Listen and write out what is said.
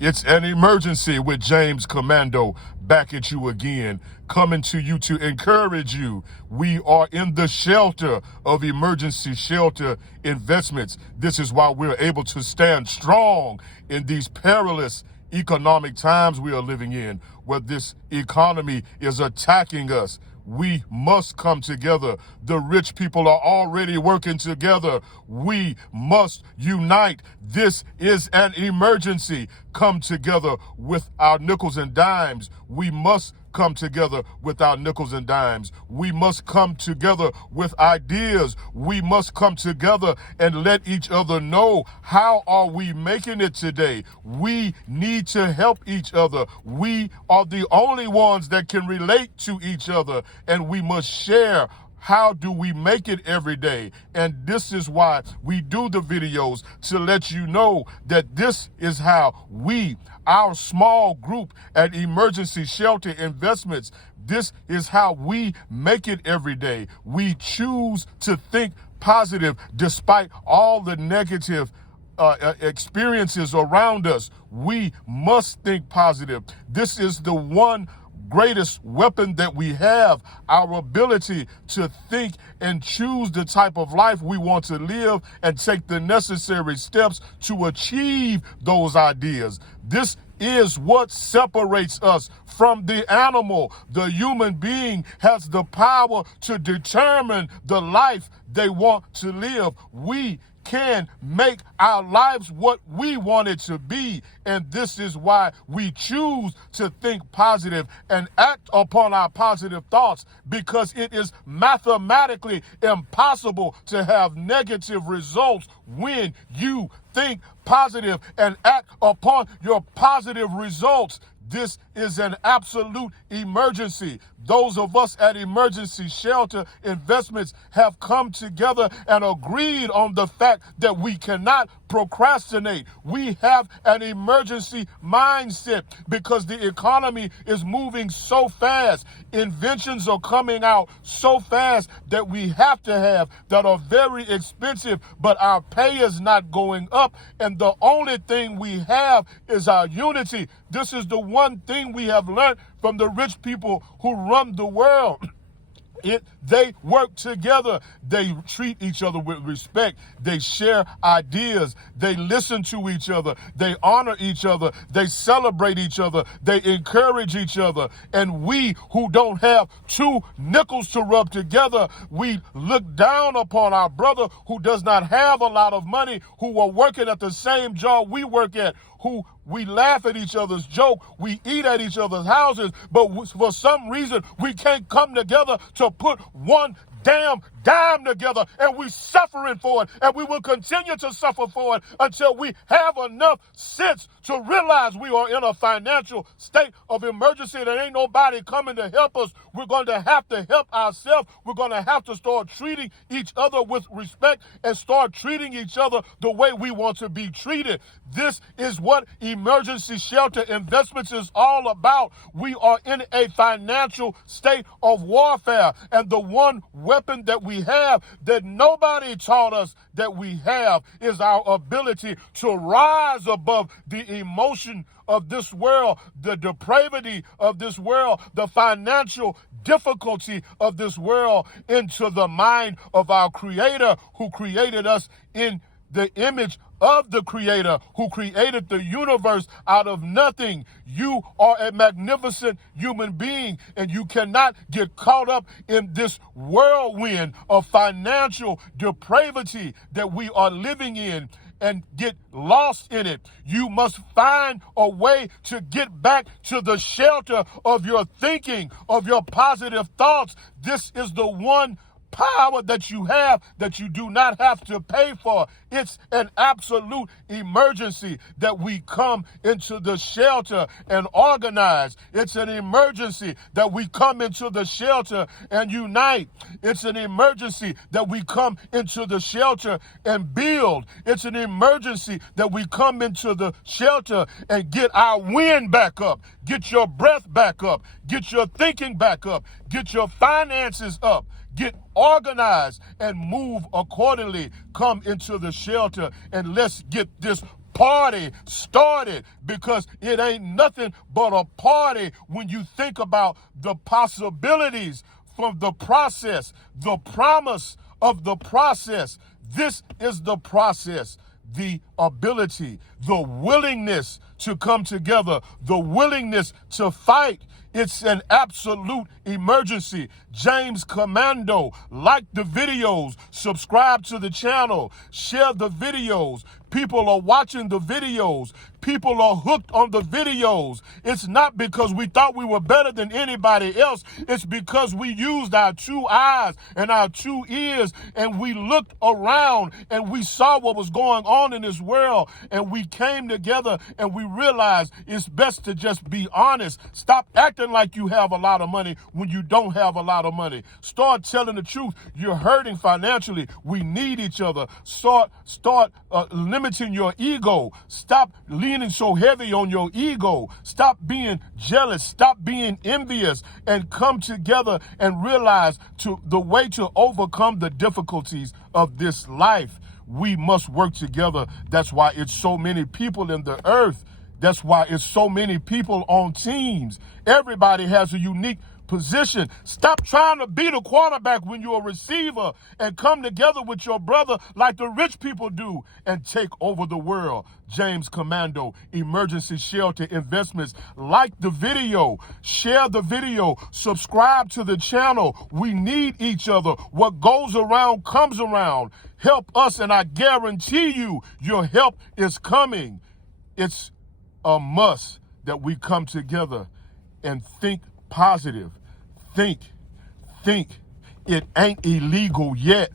It's an emergency with James Commando back at you again, coming to you to encourage you. We are in the shelter of emergency shelter investments. This is why we're able to stand strong in these perilous economic times we are living in, where this economy is attacking us. We must come together. The rich people are already working together. We must unite. This is an emergency. Come together with our nickels and dimes. We must come together with our nickels and dimes. We must come together with ideas. We must come together and let each other know, how are we making it today? We need to help each other. We are the only ones that can relate to each other, and we must share. How do we make it every day? And this is why we do the videos, to let you know that this is how we, our small group at Emergency Shelter Investments, this is how we make it every day. We choose to think positive despite all the negative experiences around us. We must think positive. This is the one greatest weapon that we have, our ability to think and choose the type of life we want to live and take the necessary steps to achieve those ideas. This is what separates us from the animal. The human being has the power to determine the life they want to live. We can make our lives what we want it to be. And this is why we choose to think positive and act upon our positive thoughts, because it is mathematically impossible to have negative results when you think positive and act upon your positive results. This is an absolute emergency. Those of us at Emergency Shelter Investments have come together and agreed on the fact that we cannot procrastinate. We have an emergency mindset because the economy is moving so fast. Inventions are coming out so fast that we have to have, that are very expensive, but our pay is not going up. And the only thing we have is our unity. This is the one thing we have learned from the rich people who run the world. They work together. They treat each other with respect. They share ideas. They listen to each other. They honor each other. They celebrate each other. They encourage each other. And we who don't have two nickels to rub together, we look down upon our brother who does not have a lot of money, who are working at the same job we work at, who we laugh at each other's joke, we eat at each other's houses, but for some reason we can't come together to put one damn dime together, and we suffering for it, and we will continue to suffer for it until we have enough sense to realize we are in a financial state of emergency. There ain't nobody coming to help us. We're going to have to help ourselves. We're going to have to start treating each other with respect and start treating each other the way we want to be treated. This is what Emergency Shelter Investments is all about. We are in a financial state of warfare, and the one weapon that we have that nobody taught us that we have is our ability to rise above the emotion of this world, the depravity of this world, the financial difficulty of this world, into the mind of our Creator, who created us in the image of the Creator, who created the universe out of nothing. You are a magnificent human being, and you cannot get caught up in this whirlwind of financial depravity that we are living in and get lost in it. You must find a way to get back to the shelter of your thinking, of your positive thoughts. This is the one power that you have that you do not have to pay for. It's an absolute emergency that we come into the shelter and organize. It's an emergency that we come into the shelter and unite. It's an emergency that we come into the shelter and build. It's an emergency that we come into the shelter and get our wind back up, get your breath back up, get your thinking back up, get your finances up. Get organized and move accordingly. Come into the shelter and let's get this party started, because it ain't nothing but a party when you think about the possibilities from the process, the promise of the process. This is the process. The ability, the willingness to come together, the willingness to fight. It's an absolute emergency. James Commando, like the videos, subscribe to the channel, share the videos. People are watching the videos. People are hooked on the videos. It's not because we thought we were better than anybody else. It's because we used our 2 eyes and our 2 ears, and we looked around and we saw what was going on in this world, and we came together and we realized it's best to just be honest. Stop acting like you have a lot of money when you don't have a lot of money. Start telling the truth. You're hurting financially. We need each other. Start limiting your ego. Stop leaning so heavy on your ego. Stop being jealous. Stop being envious, and come together and realize the way to overcome the difficulties of this life. We must work together. That's why it's so many people in the earth. That's why it's so many people on teams. Everybody has a unique position. Stop trying to be the quarterback when you're a receiver, and come together with your brother like the rich people do and take over the world. James Commando, Emergency Shelter Investments. Like the video, share the video, subscribe to the channel. We need each other. What goes around comes around. Help us, and I guarantee you your help is coming. It's a must that we come together and think positive. Think. It ain't illegal yet.